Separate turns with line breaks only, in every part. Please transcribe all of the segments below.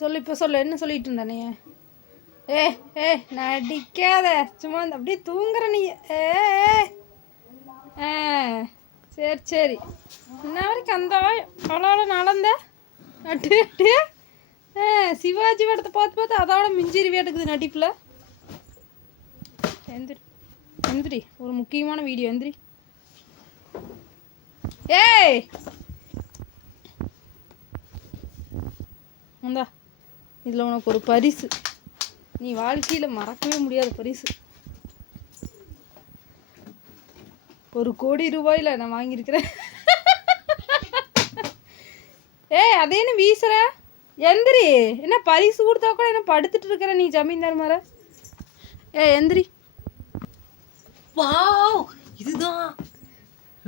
சொல்லு இப்போ சொல்லு என்ன சொல்லிட்டு இருந்தானே ஏ ஏ நடிக்காத. சும்மா இந்த அப்படியே தூங்குற நீ. ஏ ஆ சரி சரி. இன்ன வரைக்கும் அந்த அவ்வளோ நடந்த? அட்டு அட்டு ஆ சிவாஜி படத்தை பார்த்து பார்த்து அதோட மிஞ்சிரி வேட்டுக்குது நடிப்பில். எந்திரி எந்திரி. ஒரு முக்கியமான வீடியோ எந்திரி. ஏய்! வந்தா இதில் உனக்கு ஒரு பரிசு. நீ வாழ்க்கையில் மறக்கவே முடியாத பரிசு. ஒரு கோடி ரூபாயில் நான் வாங்கியிருக்கிறேன். ஏய் அதே என்ன வீசுற? எந்திரி. என்ன பரிசு கொடுத்தா கூட என்ன படுத்துட்டு இருக்கிற நீ ஜமீன்தார் மாற ஏ எந்திரி.
வாவ் இதுதான்.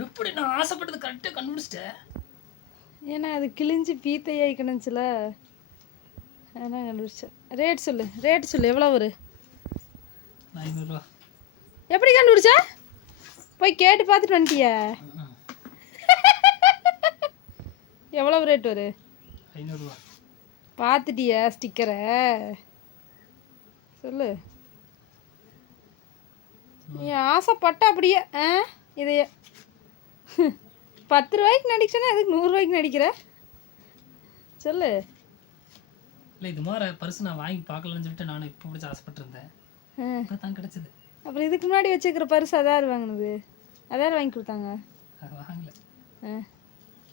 எப்படி நான் ஆசைப்பட்டது கரெக்டாக கண்டுபிடிச்சிட்டேன்.
ஏன்னா அது கிழிஞ்சு பீத்தையாய் கிடந்துச்சுல அதான் கண்டுபிடிச்சேன். ரேட் சொல்லு ரேட் சொல்லு எவ்வளோ ஒரு
ஐநூறுரூவா
எப்படி கண்டுபிடிச்ச? போய் கேட்டு பார்த்துட்டு வந்துட்டியா. எவ்வளோ ரேட் வரு?
ஐநூறுரூவா
பார்த்துட்டியா ஸ்டிக்கரை சொல்லு. நீ ஆசைப்பட்ட அப்படியே ஆ? இதைய. பத்து ரூபாய்க்கு நடிச்சேன்னா அதுக்கு நூறுரூவாய்க்கு நடிக்கிற? சொல்லு.
இல்லை இது மாதிரி பரிசு நான் வாங்கி பார்க்கலன்னு சொல்லிட்டு நான் இப்போ பிடிச்சி ஆசைப்பட்டிருந்தேன். இப்போ தான் கிடச்சிது.
அப்புறம் இதுக்கு முன்னாடி வச்சுக்கிற பரிசு அதாரு வாங்கினது? அதாரு வாங்கி கொடுத்தாங்க?
அது வாங்கல.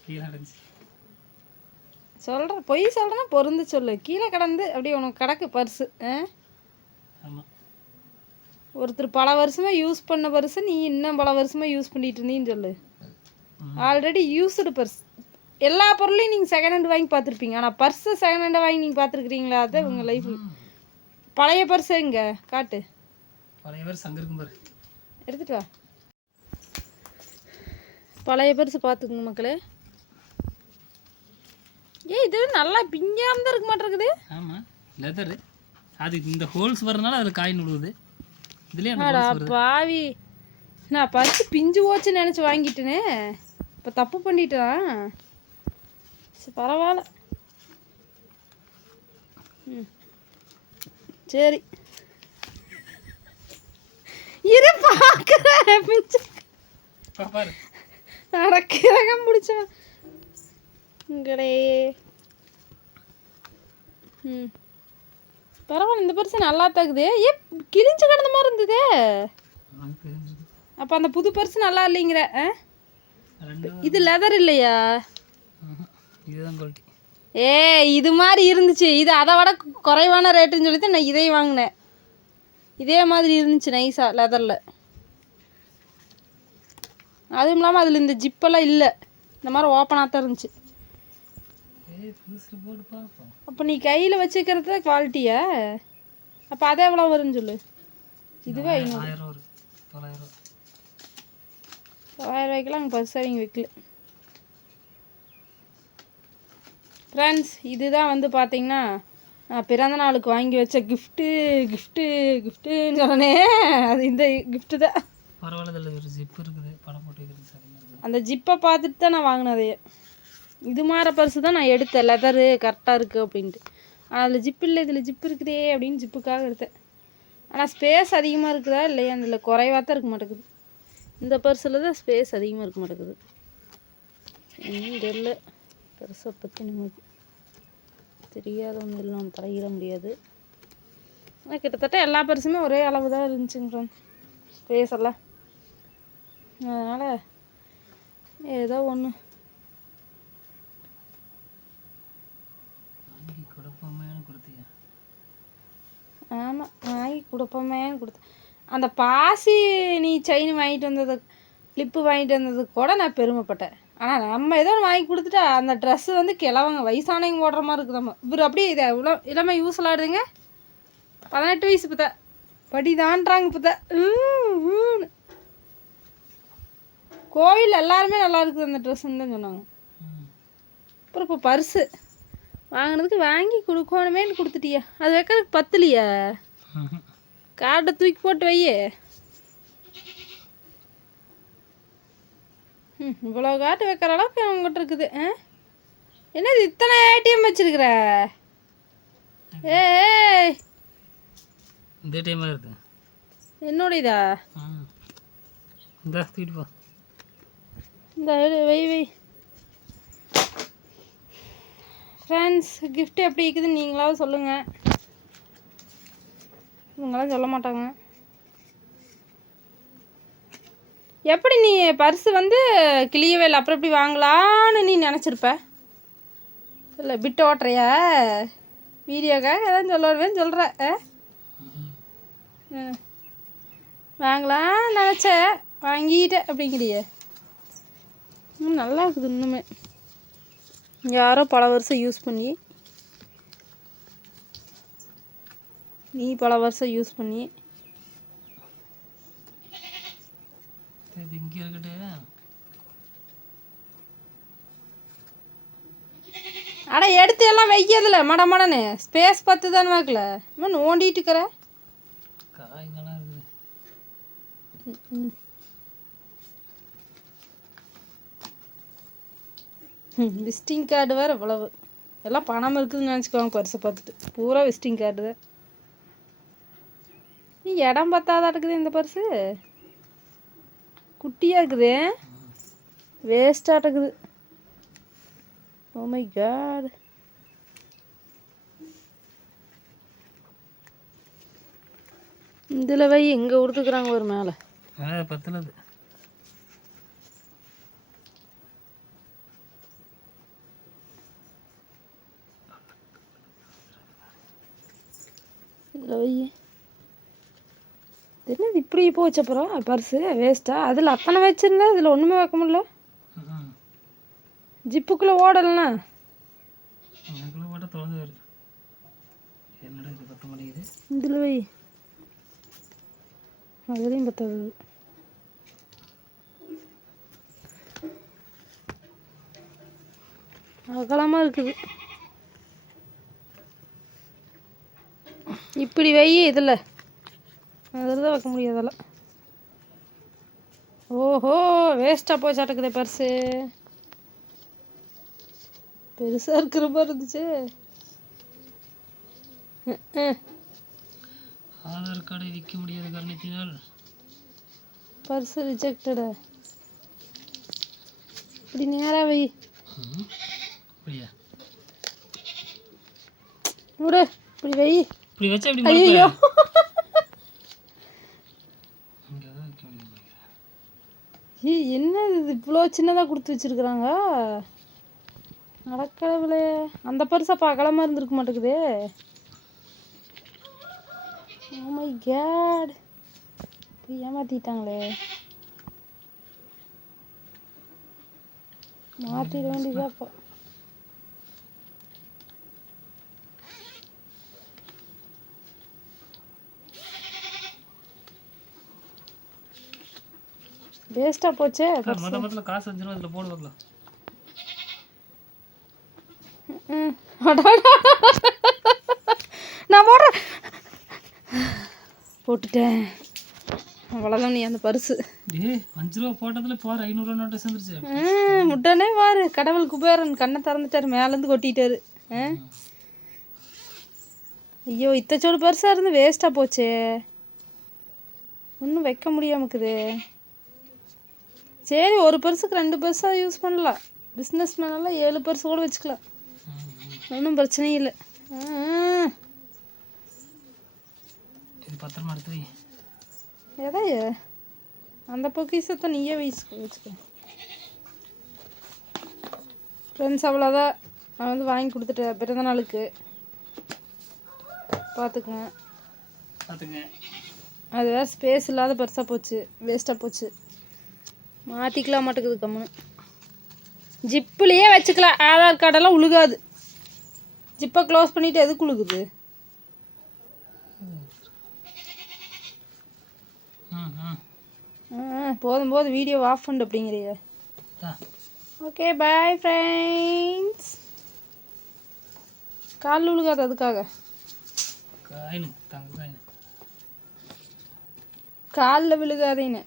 கீழே அடைஞ்சி
சொல்கிற பொய் சொல்கிறேன்னா பொருந்து சொல்லு. கீழே கிடந்து அப்படியே உனக்கு கிடக்கு பர்ஸு ஆ?
ஆமாம்
ஒருத்தர் பல வருஷமாக யூஸ் பண்ண பர்ஸு நீ இன்னும் பல வருஷமாக யூஸ் பண்ணிட்டு இருந்தீன்னு சொல்லு. ஆல்ரெடி யூஸ்டு பர்ஸ் எல்லா பொருளையும் நீங்கள் செகண்ட் ஹேண்ட் வாங்கி பார்த்துருப்பீங்க. ஆனால் பர்ஸு செகண்ட் ஹேண்டாக வாங்கி நீங்கள் பார்த்துருக்குறீங்களா? அது உங்கள் லைஃப் பழைய பர்ஸ் எங்க காட்டு.
பழைய பேர் சங்க இருக்கும் பாரு.
எடுத்துட்டு வா. பழைய பர்ஸ் பார்த்துக்குங்க மக்களே. ஏய் இது நல்லா பிஞ்சாம தான் இருக்க மாட்டேங்குது.
ஆமாம் லெதரு அது இந்த ஹோல்ஸ் வரதுனால அதில் காயின் விழுவுது இதுலேயே
பாவி. நான் பர்ஸ் பிஞ்சு போச்சுன்னு நினச்சி வாங்கிட்டேனே. இப்போ தப்பு பண்ணிட்டேன்? சரி, பரவாயில்ல. ம். சரி. இரு பார்க்குறேன் நடக்கிறகம் முடிச்சவன் இங்கடே. ம். பரவாயில்ல இந்த பரிசு நல்லா தாக்குது ஏ கிழிஞ்சு கிடந்த மாதிரி இருந்ததே. அப்போ அந்த புது பரிசு நல்லா இல்லைங்கிற இது லெதர் இல்லையா?
இதுதான் குவாலிட்டி
ஏ இது மாதிரி இருந்துச்சு. இது அதை விட குறைவான ரேட்டுன்னு சொல்லிட்டு நான் இதையும் வாங்கினேன். இதே மாதிரி இருந்துச்சு நைஸாக லெதரில் அதுவும் இல்லாமல் அதில் இந்த ஜிப்பெல்லாம் இல்லை. இந்த மாதிரி ஓப்பனாக தான் இருந்துச்சு. அப்போ நீ கையில் வச்சுக்கிறது குவாலிட்டியா அப்போ அதை எவ்வளோ வரும்னு சொல்லு. இதுவே ஐநூறு.
தொள்ளாயிரம்
தொள்ளாயிரம் ரூபாய்க்கெல்லாம் அங்கே பர்ஸ் அவங்க வைக்கல. ஃப்ரெண்ட்ஸ் இதுதான் வந்து பார்த்தீங்கன்னா நான் பிறந்த நாளுக்கு வாங்கி வச்ச கிஃப்ட்டு கிஃப்ட்டு கிஃப்ட்டுன்னு சொன்னேன். அது இந்த கிஃப்ட்டு தான்.
பரவாயில்ல ஒரு ஜிப் இருக்குது பணம் போட்டு
அந்த ஜிப்பை பார்த்துட்டு தான் நான் வாங்கினதே. இது மாதிரி பர்ஸு தான் நான் எடுத்தேன். லெதரு கரெக்டாக இருக்குது அப்படின்ட்டு. அதில் ஜிப் இல்லை இதில் ஜிப் இருக்குதே அப்படின்னு ஜிப்புக்காக எடுத்தேன். ஆனால் ஸ்பேஸ் அதிகமாக இருக்குதா இல்லையா? அதில் குறைவாக தான் இருக்க மாட்டேங்குது. இந்த பர்ஸில் தான் ஸ்பேஸ் அதிகமாக இருக்க மாட்டேங்குது. இன்னும் தெரியல. பெருசை பற்றி நமக்கு தெரியாத ஒன்று இல்லை நம்ம தலையிட முடியாது. ஆனால் கிட்டத்தட்ட எல்லா பர்ஸுமே ஒரே அளவு தான் இருந்துச்சுங்க எல்லாம் அதனால் ஏதோ ஒன்று ஆமாம் வாங்கி கொடுப்போமேன்னு கொடுத்த. அந்த பாசி நீ செயின் வாங்கிட்டு வந்தது கிளிப்பு வாங்கிட்டு வந்ததுக்கு கூட நான் பெருமைப்பட்டேன். ஆனால் நம்ம ஏதோ ஒன்று வாங்கி கொடுத்துட்டா அந்த ட்ரெஸ்ஸு வந்து கிழவங்க வயசானவங்க போடுற மாதிரி இருக்குது நம்ம. இவர் அப்படியே இதை இவ்வளோ இளமை யூஸ் விளாடுதுங்க பதினெட்டு வயசு பத்த படி தான்றாங்க பத்த கோவில் எல்லாருமே நல்லா இருக்குது அந்த ட்ரெஸ்ஸுன்னு தான் சொன்னாங்க. அப்புறம் இப்போ பர்ஸு வாங்கினதுக்கு வாங்கி கொடுக்கணுமேன்னு கொடுத்துட்டியா. அது வைக்கிறதுக்கு பத்தலையா. கார்டை தூக்கி போட்டு வையே. ம் இவ்வளோ காட்டு வைக்கிற அளவுக்கு உங்கள்கிட்ட இருக்குது ஆ? என்னது இத்தனை ஏடிஎம் வச்சிருக்கிற? ஏய்
இந்த டைமாக இருக்கு.
என்னோடையதா?
இந்த தூக்கிட்டு போ.
இந்த வை வை. ஃப்ரெண்ட்ஸ் gift எப்படி இருக்குதுன்னு நீங்களாவது சொல்லுங்கள் இவங்களாம் சொல்ல மாட்டாங்க. எப்படி நீ பர்ஸு வந்து கிளியவே இல்லை? அப்புறம் எப்படி வாங்கலான்னு நீ நினச்சிருப்ப? இல்லை பிட்டு ஓட்டுறியா? வீடியோக்காக எதாவது சொல்லுவேன்னு சொல்கிற வாங்கலாம் நினச்ச வாங்கிட்ட அப்படிங்கிறியே. ம் நல்லா இருக்குது இன்னுமே. யாரோ பல வருஷம் யூஸ் பண்ணி. நீ பல வருஷம் யூஸ் பண்ணி.
இது இங்கே இருக்கட்டு.
அட எடுத்து எல்லாம் வைக்கிறதுல மட மடன்னு. ஸ்பேஸ் பத்து தானே வாக்கல. இன்னும் நோண்டிட்டு இருக்கிற.
காய் நல்லா இருக்குது
விசிட்டிங் கார்டு வேறு இவ்வளவு. எல்லாம் பணம் இருக்குதுன்னு நினச்சிக்குவாங்க பரிசை பார்த்துட்டு. பூரா விசிட்டிங் கார்டு தான். நீ இடம் பத்தாதா இருக்குது இந்த பர்ஸு குட்டியாக இருக்குது. வேஸ்ட்டாக இருக்குது. ஓ மை காட் இதில் வை எங்கே கொடுத்துக்குறாங்க ஒரு மேலே.
பத்துலது
இதில் வை. இது என்னது இப்படி போச்சு அப்புறம்? பர்ஸு வேஸ்ட்டா அதில் அத்தனை வச்சிருந்தா இதில் ஒன்றுமே வைக்க முடியல?
ம்
ஜிப்புக்குள்ளே ஓடலைண்ணா இதில் வை. அதுலேயும் பத்தாது. அகலமாக இருக்குது. இப்படி வை இதில். அதில் தான் வைக்க முடியாதெல்லாம் ஓஹோ வேஸ்ட்டாக போச்சாட்டுக்குதே பர்ஸு பெருசாக இருக்கிற மாதிரி இருந்துச்சு.
ஆதார் கார்டை விற்க முடியாத காரணத்தினால்.
பர்ஸ் ரிஜெக்டடா இப்படி நேராக வை.
அப்படியா?
விடு இப்படி வை.
இப்படி வச்சா இப்படி
ஐயோ
இங்கே தான் வைக்க முடியும்
ஏய் என்ன இது இவ்வளோ சின்னதாக கொடுத்து வச்சுருக்குறாங்க? நடக்கடவுளே அந்த பரிசா பகலமாக இருந்திருக்க மாட்டேங்குதே. Oh my இப்படி ஏமாத்திட்டாங்களே. மாற்றிட வேண்டியதா இப்போ வேஸ்ட்டாக போச்சே
மொத்த மொத்தத்தில் காசு அஞ்சு ரூபா இதில் போடு பார்க்கலாம்.
நான் போடுறேன். போட்டுட்டேன். அவ்வளோதான் நீ அந்த பரிசு.
அஞ்சு ரூபா போட்டதில் பாரு ஐநூறுரூவா நோட்டு சேர்ந்துருச்சு.
முட்டனே பாரு. கடவுள் குபேரன் கண்ணை திறந்துட்டாரு மேலேருந்து கொட்டிட்டாரு. ஆ? ஐயோ இத்தச்சோடு பரிசாக இருந்து வேஸ்ட்டாக போச்சே. ஒன்றும் வைக்க முடியாம இருக்குது சரி ஒரு பரிசுக்கு ரெண்டு பரிசாக யூஸ் பண்ணலாம். பிஸ்னஸ் மேனெல்லாம் ஏழு பரிசு கூட வச்சுக்கலாம். ஒன்றும் பிரச்சனையும் இல்லை.
இது பத்திரமா எடுத்து வை.
எதைய அந்த பொக்கிஷத்தை நீயே வச்சுக்க வச்சுக்க. ஃப்ரெண்ட்ஸ் அவ்வளோதான் நான் வந்து வாங்கி கொடுத்துட்டேன் பிறந்த நாளுக்கு பார்த்துக்குங்க.
பார்த்துங்க
அது வேறு ஸ்பேஸ் இல்லாத பெருசாக போச்சு வேஸ்ட்டாக போச்சு. மாற்றிக்கலாம் மாட்டேங்குது கம்முன்னு ஜிப்புலேயே வச்சுக்கலாம். ஆதார் கார்டெல்லாம் உழுகாது. ஜிப்பை க்ளோஸ் பண்ணிவிட்டு எதுக்கு உழுகுது? போதும் போதும். வீடியோ ஆஃப் பண்ணு அப்படிங்கிறிய. ஓகே பாய் ஃப்ரெண்ட்ஸ் கால் உழுகாது அதுக்காக. காலில் விழுகாதேன்னு.